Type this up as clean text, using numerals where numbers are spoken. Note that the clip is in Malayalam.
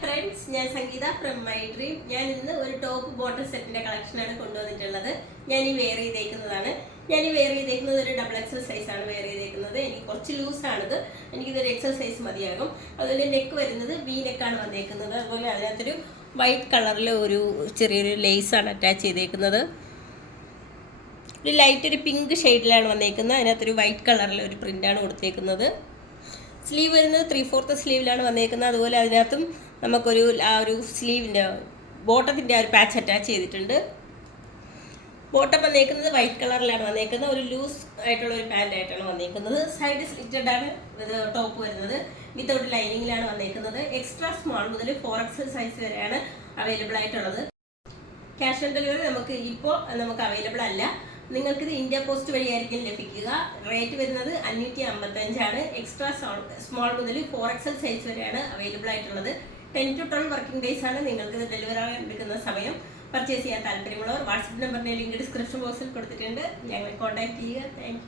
ഫ്രണ്ട്സ്, ഞാൻ സംഗീത ഫ്രം മൈ ഡ്രീം. ഞാൻ ഇന്ന് ഒരു ടോപ്പ് ബോട്ടം സെറ്റിന്റെ കളക്ഷനാണ് കൊണ്ടുവന്നിട്ടുള്ളത്. ഞാൻ ഈ വെയർ ചെയ്തേക്കുന്നതാണ്. ഒരു ഡബിൾ എക്സൽ സൈസ് ആണ് വെയർ ചെയ്തേക്കുന്നത്. എനിക്ക് കുറച്ച് ലൂസാണിത്. എനിക്കിതൊരു എക്സൽ സൈസ് മതിയാകും. അതുപോലെ നെക്ക് വരുന്നത് വി നെക്കാണ് വന്നേക്കുന്നത്. അതുപോലെ അതിനകത്തൊരു വൈറ്റ് കളറിൽ ഒരു ചെറിയൊരു ലേസാണ് അറ്റാച്ച് ചെയ്തേക്കുന്നത്. ഒരു ലൈറ്റ് ഒരു പിങ്ക് ഷെയ്ഡിലാണ് വന്നേക്കുന്നത്. അതിനകത്തൊരു വൈറ്റ് കളറിൽ ഒരു പ്രിൻ്റാണ് കൊടുത്തേക്കുന്നത്. സ്ലീവ് വരുന്നത് 3/4 സ്ലീവിലാണ് വന്നേക്കുന്നത്. അതുപോലെ അതിനകത്തും നമുക്കൊരു ആ ഒരു സ്ലീവിൻ്റെ ബോട്ടത്തിൻ്റെ ആ ഒരു പാച്ച് അറ്റാച്ച് ചെയ്തിട്ടുണ്ട്. ബോട്ടം വന്നേക്കുന്നത് വൈറ്റ് കളറിലാണ് വന്നേക്കുന്നത്. ഒരു ലൂസ് ആയിട്ടുള്ള ഒരു പാൻറ്റായിട്ടാണ് വന്നേക്കുന്നത്. സൈഡ് സ്ലിറ്റഡ് ആണ് ടോപ്പ് വരുന്നത്. വിത്തൗട്ട് ലൈനിങ്ങിലാണ് വന്നേക്കുന്നത്. എക്സ്ട്രാ സ്മോൾ മുതൽ 4XL സൈസ് വരെയാണ് അവൈലബിൾ ആയിട്ടുള്ളത്. ക്യാഷ് ഓൺ ഡെലിവറി നമുക്ക് അവൈലബിൾ അല്ല. നിങ്ങൾക്കിത് ഇന്ത്യ പോസ്റ്റ് വഴിയായിരിക്കും ലഭിക്കുക. റേറ്റ് വരുന്നത് 555 ആണ്. എക്സ്ട്രാ സ്മോൾ മുതൽ 4XL സൈസ് വരെയാണ് അവൈലബിൾ ആയിട്ടുള്ളത്. 10 to 12 വർക്കിംഗ് ഡേയ്സ് ആണ് നിങ്ങൾക്കിത് ഡെലിവറി എടുക്കുന്ന സമയം. പർച്ചേസ് ചെയ്യാൻ താല്പര്യമുള്ളവർ വാട്സപ്പ് നമ്പറിൻ്റെ ലിങ്ക് ഡിസ്ക്രിപ്ഷൻ ബോക്സിൽ കൊടുത്തിട്ടുണ്ട്. ഞങ്ങളെ കോൺടാക്ട് ചെയ്യുക. താങ്ക്